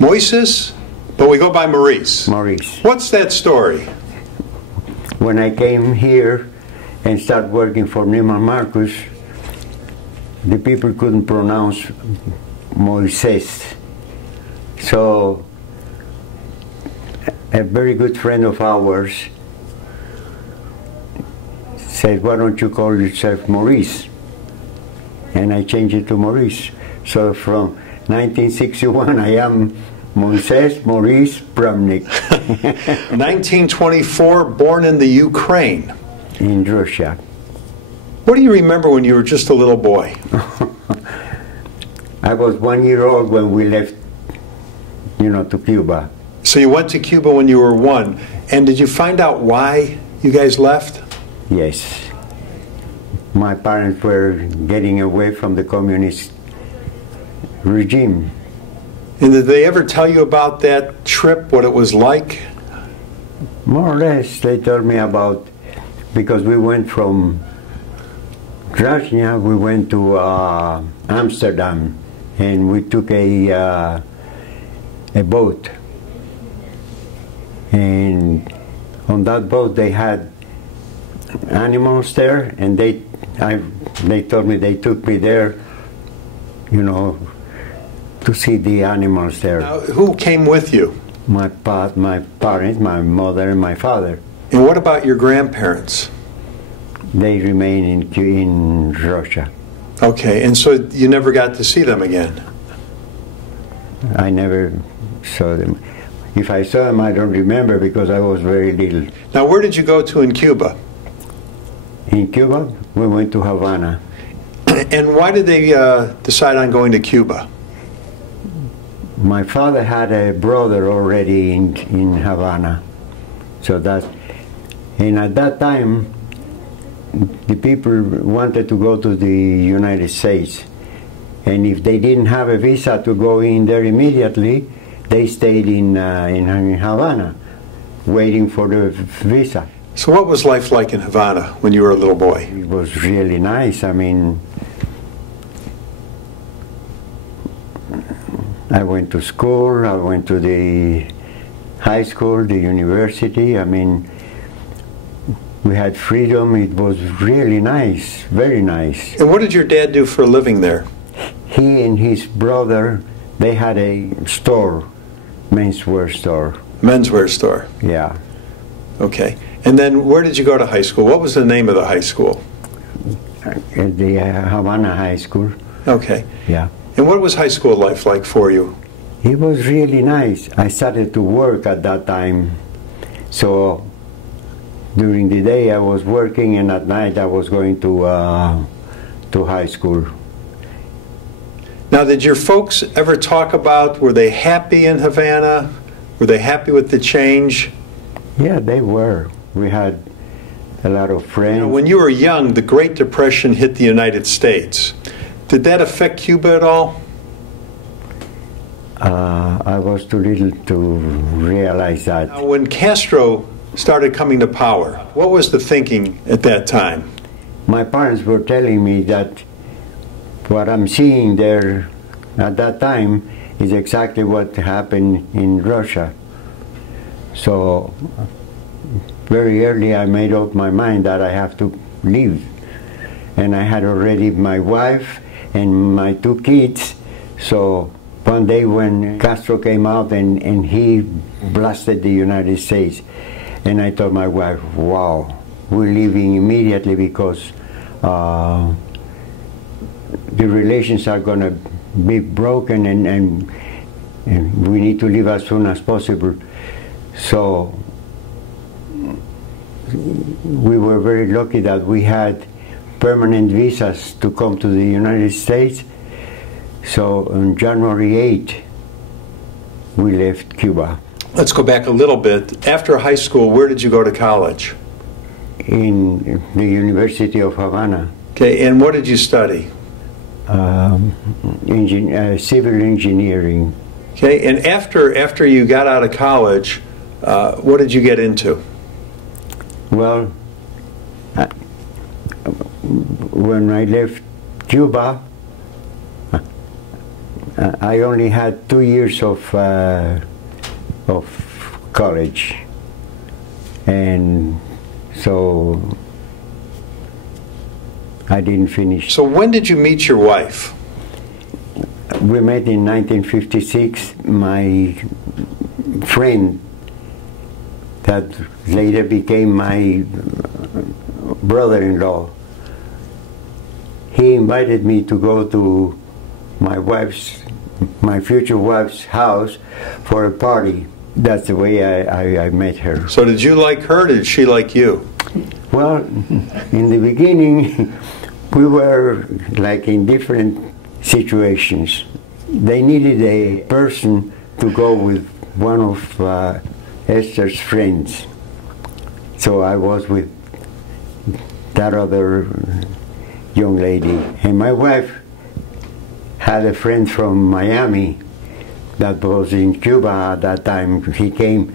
Moises, but we go by Maurice. Maurice. What's that story? When I came here and started working for Neiman Marcus, the people couldn't pronounce Moises. So a very good friend of ours said, why don't you call yourself Maurice? And I changed it to Maurice. So from 1961 I am Moises Maurice Bramnik. 1924, born in the Ukraine. In Russia. What do you remember when you were just a little boy? I was 1 year old when we left, to Cuba. So you went to Cuba when you were 1, and did you find out why you guys left? Yes. My parents were getting away from the communist regime. And did they ever tell you about that trip, what it was like? More or less, they told me about, because we went from Russia, we went to Amsterdam, and we took a boat. And on that boat they had animals there, and they told me they took me there, to see the animals there. Now, who came with you? My parents, my mother and my father. And what about your grandparents? They remain in Russia. Okay, and so you never got to see them again? I never saw them. If I saw them, I don't remember because I was very little. Now, where did you go to in Cuba? In Cuba, we went to Havana. And why did they decide on going to Cuba? My father had a brother already in Havana. And at that time, the people wanted to go to the United States. And if they didn't have a visa to go in there immediately, they stayed in Havana, waiting for the visa. So what was life like in Havana when you were a little boy? It was really nice. I mean, I went to school, I went to the high school, the university. I mean, we had freedom. It was really nice, very nice. And what did your dad do for a living there? He and his brother, they had a store, menswear store. Menswear store? Yeah. Okay. And then where did you go to high school? What was the name of the high school? At the Havana High School. Okay. Yeah. And what was high school life like for you? It was really nice. I started to work at that time. So during the day I was working, and at night I was going to high school. Now, did your folks ever talk about, were they happy in Havana? Were they happy with the change? Yeah, they were. We had a lot of friends. When you were young, the Great Depression hit the United States. Did that affect Cuba at all? I was too little to realize that. Now, when Castro started coming to power, what was the thinking at that time? My parents were telling me that what I'm seeing there at that time is exactly what happened in Russia. So very early I made up my mind that I have to leave. And I had already my wife and my 2 kids. So one day when Castro came out and he blasted the United States, and I told my wife, wow, we're leaving immediately because the relations are going to be broken, and we need to leave as soon as possible. So we were very lucky that we had permanent visas to come to the United States. So on January 8, we left Cuba. Let's go back a little bit. After high school, where did you go to college? In the University of Havana. Okay, and what did you study? Civil engineering. Okay, and after you got out of college, what did you get into? Well, when I left Cuba, I only had 2 years of college, and so I didn't finish. So when did you meet your wife? We met in 1956. My friend that later became my brother-in-law, he invited me to go to my future wife's house for a party. That's the way I met her. So did you like her, or did she like you? Well, in the beginning, we were like in different situations. They needed a person to go with one of Esther's friends. So I was with that other young lady. And my wife had a friend from Miami that was in Cuba at that time. He came,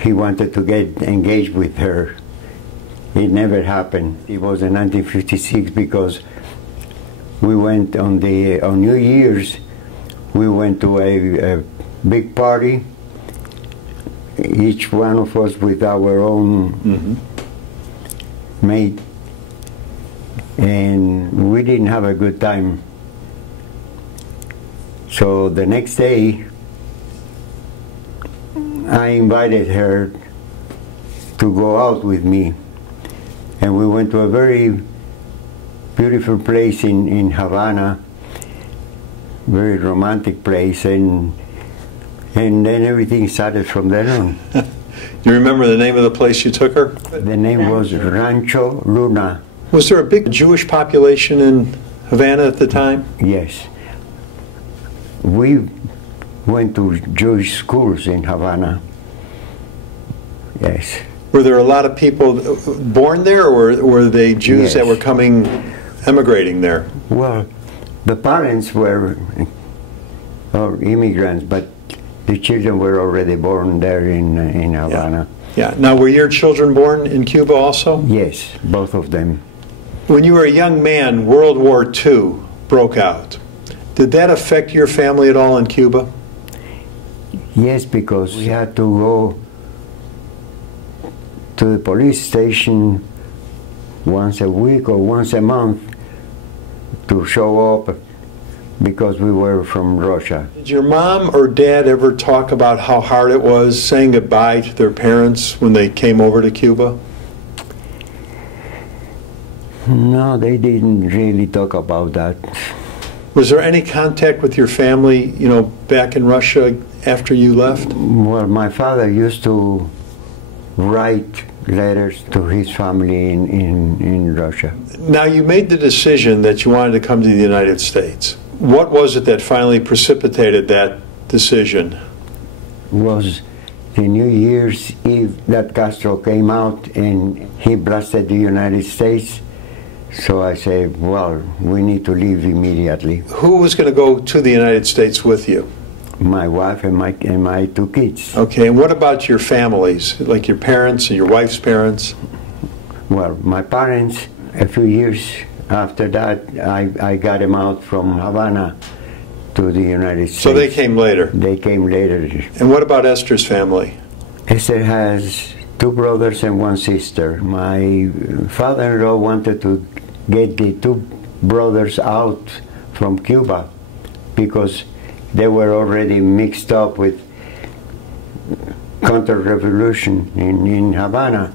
he wanted to get engaged with her. It never happened. It was in 1956 because we went on New Year's, we went to a big party, each one of us with our own mate, and we didn't have a good time. So the next day, I invited her to go out with me, and we went to a very beautiful place in Havana, very romantic place, and then everything started from there on. You remember the name of the place you took her? The name was Rancho Luna. Was there a big Jewish population in Havana at the time? Yes. We went to Jewish schools in Havana. Yes. Were there a lot of people born there, or were they Jews that were coming, emigrating there? Well, the parents were immigrants, but the children were already born there in Havana. Yeah. Now, were your children born in Cuba also? Yes, both of them. When you were a young man, World War II broke out. Did that affect your family at all in Cuba? Yes, because we had to go to the police station once a week or once a month to show up because we were from Russia. Did your mom or dad ever talk about how hard it was saying goodbye to their parents when they came over to Cuba? No, they didn't really talk about that. Was there any contact with your family, back in Russia after you left? Well, my father used to write letters to his family in Russia. Now, you made the decision that you wanted to come to the United States. What was it that finally precipitated that decision? It was the New Year's Eve that Castro came out and he blasted the United States. So I said, well, we need to leave immediately. Who was going to go to the United States with you? My wife and my 2 kids. Okay, and what about your families, like your parents and your wife's parents? Well, my parents, a few years after that, I got them out from Havana to the United States. So they came later? They came later. And what about Esther's family? Esther has 2 brothers and 1 sister. My father-in-law wanted to get the 2 brothers out from Cuba because they were already mixed up with counter-revolution in Havana.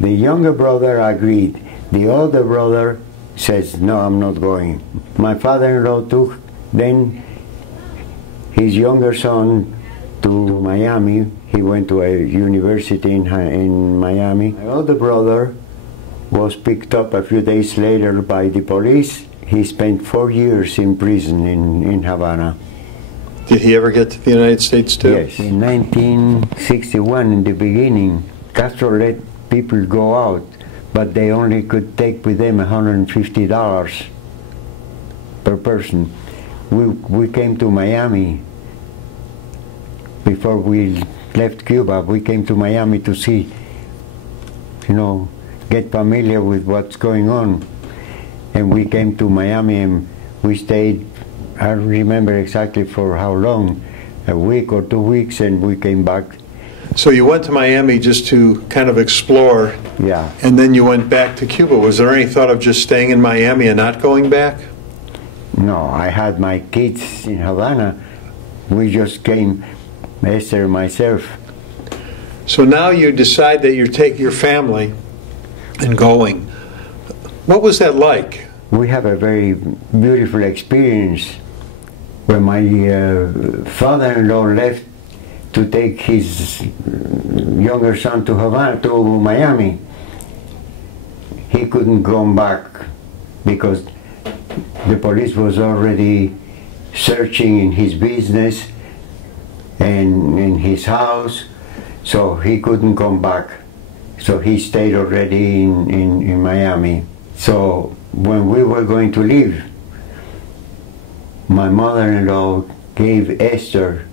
The younger brother agreed. The older brother says, no, I'm not going. My father-in-law took then his younger son to Miami. He went to a university in Miami. My older brother was picked up a few days later by the police. He spent 4 years in prison in Havana. Did he ever get to the United States too? Yes. In 1961, in the beginning, Castro let people go out, but they only could take with them $150 per person. We came to Miami before we left Cuba. We came to Miami to see, get familiar with what's going on. And we came to Miami and we stayed I remember exactly for how long, a week or 2 weeks, and we came back. So you went to Miami just to kind of explore, Yeah. and then you went back to Cuba. Was there any thought of just staying in Miami and not going back? No, I had my kids in Havana. We just came, Esther and myself. So now you decide that you take your family and going. What was that like? We have a very beautiful experience. When my father-in-law left to take his younger son to Havana, to Miami, he couldn't come back because the police was already searching in his business and in his house, so he couldn't come back. So he stayed already in Miami. So when we were going to leave, my mother-in-law gave Esther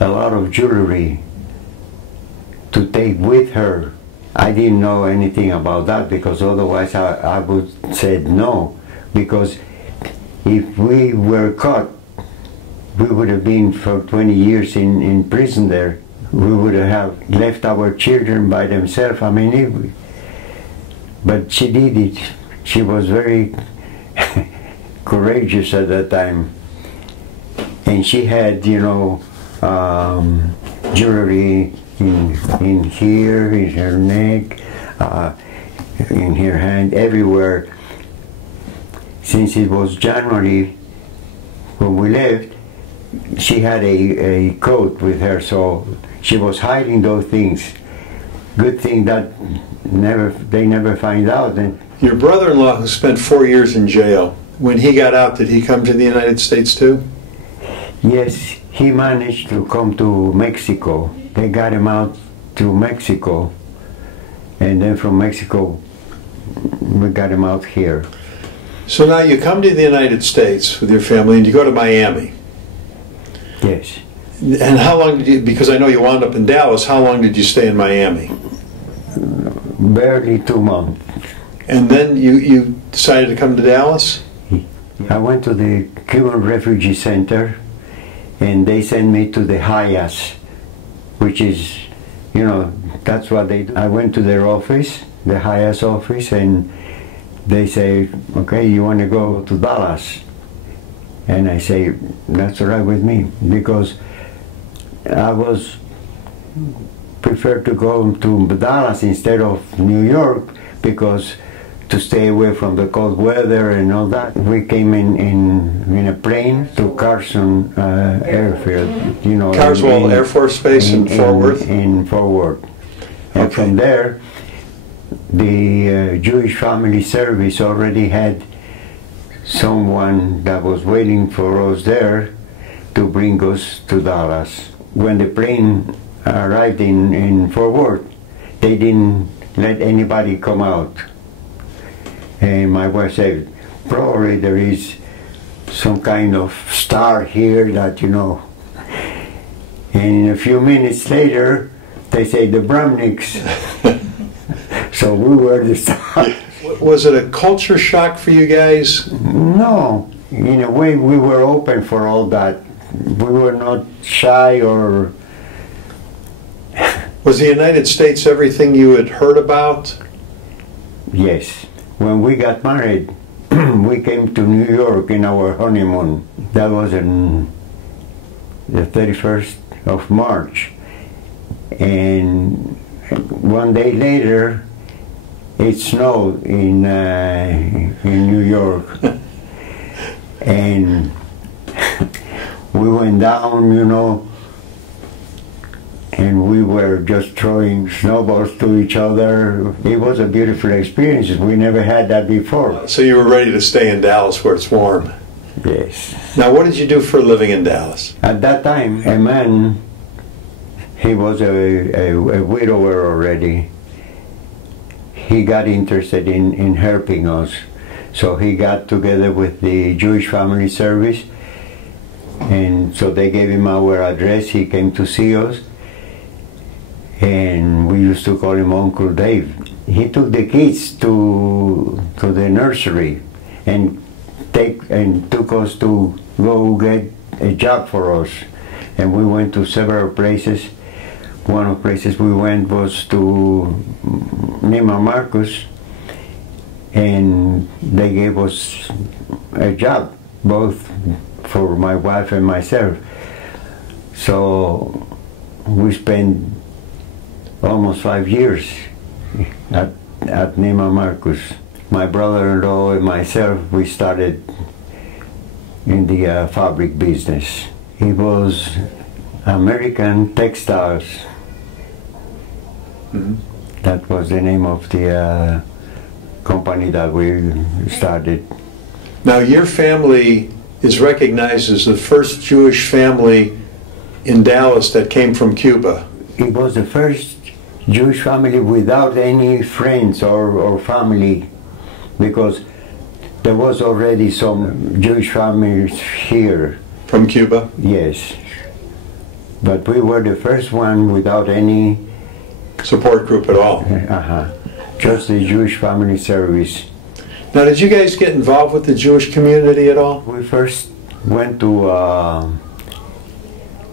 a lot of jewelry to take with her. I didn't know anything about that because otherwise I would said no, because if we were caught, we would have been for 20 years in prison there. We would have left our children by themselves. I mean, but she did it. She was very courageous at that time. And she had, you know, jewelry in here, in her neck, in her hand, everywhere. Since it was January when we left, she had a coat with her, so she was hiding those things. Good thing that they never find out. And Your brother-in-law, who spent 4 years in jail, when he got out, did he come to the United States too? yes, he managed to come to Mexico. They got him out to Mexico, and then from Mexico we got him out here. So now you come to the United States with your family and you go to Miami. Yes. And how long did you, because I know you wound up in Dallas, how long did you stay in Miami? Barely 2 months. And then you decided to come to Dallas? I went to the Cuban Refugee Center, and they sent me to the Hayas, which is, you know, that's what they do. I went to their office, the Hayas office, and they say, okay, you want to go to Dallas? And I say, that's all right with me, because I was preferred to go to Dallas instead of New York, because to stay away from the cold weather and all that. We came in a plane to Carson airfield, you know. Carswell Air Force Base in Fort Worth? In Fort Worth. And Okay. from there, the Jewish Family Service already had someone that was waiting for us there to bring us to Dallas. When the plane arrived in Fort Worth, they didn't let anybody come out. And my wife said, probably there is some kind of star here that, you know. And a few minutes later, they say the Bramniks. So we were the star. Was it a culture shock for you guys? No, in a way we were open for all that. We were not shy or... Was the United States everything you had heard about? Yes. When we got married, we came to New York in our honeymoon. That was on the 31st of March. And one day later, it snowed in New York. And we went down, you know, and we were just throwing snowballs to each other. It was a beautiful experience. We never had that before. So you were ready to stay in Dallas where it's warm. Yes. Now, what did you do for a living in Dallas? At that time, a man, he was a widower already. He got interested in helping us. So he got together with the Jewish Family Service, and so they gave him our address. He came to see us, and we used to call him Uncle Dave. He took the kids to the nursery and took us to go get a job for us. And we went to several places. One of the places we went was to Neiman Marcus, and they gave us a job, both for my wife and myself. So we spent almost 5 years at Neiman Marcus. My brother-in-law and myself, we started in the fabric business. It was American Textiles. Mm-hmm. That was the name of the company that we started. Now, your family is recognized as the first Jewish family in Dallas that came from Cuba. It was the first Jewish family without any friends or family, because there was already some Jewish families here. From Cuba? Yes. But we were the first one without any support group at all. Just the Jewish Family Service. Now, did you guys get involved with the Jewish community at all? We first went to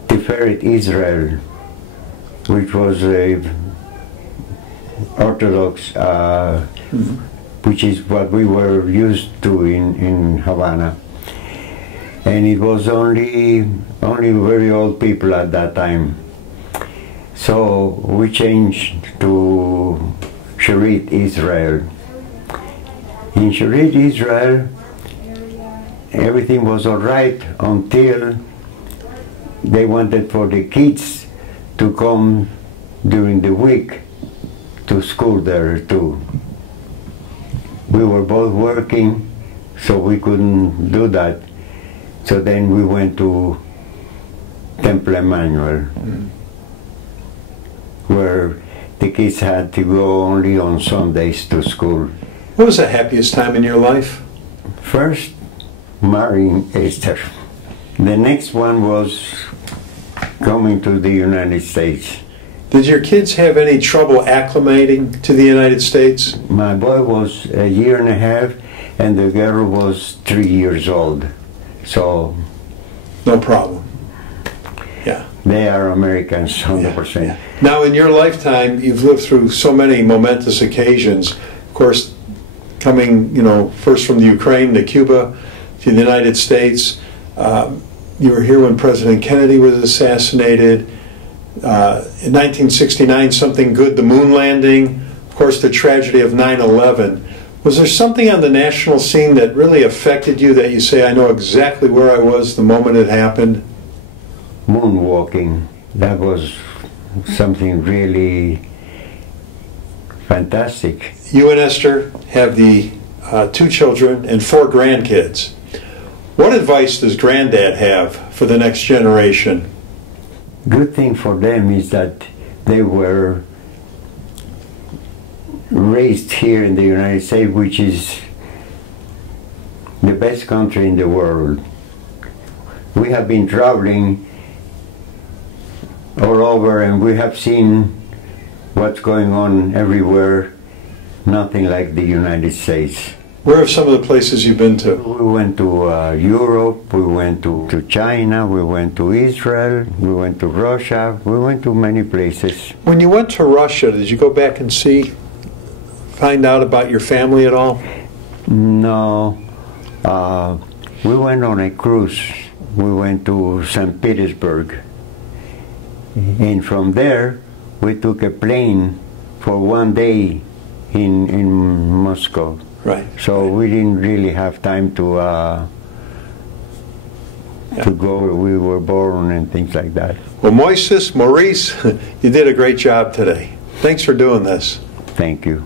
Tiferet, Israel, which was a Orthodox, which is what we were used to in Havana. And it was only very old people at that time. So we changed to Sherit, Israel. In Sherit, Israel, everything was all right until they wanted for the kids to come during the week to school there too. We were both working, so we couldn't do that. So then we went to Temple Emmanuel, where the kids had to go only on Sundays to school. What was the happiest time in your life? First, marrying Esther. The next one was coming to the United States. Did your kids have any trouble acclimating to the United States? My boy was 1.5 years and the girl was 3 years old. So no problem. Yeah. They are Americans, 100%. Yeah. Now, in your lifetime, you've lived through so many momentous occasions. Of course, coming, first from the Ukraine to Cuba to the United States. You were here when President Kennedy was assassinated. In 1969, something good, the moon landing. Of course, the tragedy of 9/11. Was there something on the national scene that really affected you that you say, I know exactly where I was the moment it happened? Moonwalking. That was something really fantastic. You and Esther have the 2 children and 4 grandkids. What advice does Granddad have for the next generation? Good thing for them is that they were raised here in the United States, which is the best country in the world. We have been traveling all over and we have seen what's going on everywhere. Nothing like the United States. Where are some of the places you've been to? We went to Europe, we went to China, we went to Israel, we went to Russia, we went to many places. When you went to Russia, did you go back and find out about your family at all? No. We went on a cruise. We went to St. Petersburg. And from there, we took a plane for 1 day in Moscow. Right. So we didn't really have time to go where we were born and things like that. Well, Moises, Maurice, you did a great job today. Thanks for doing this. Thank you.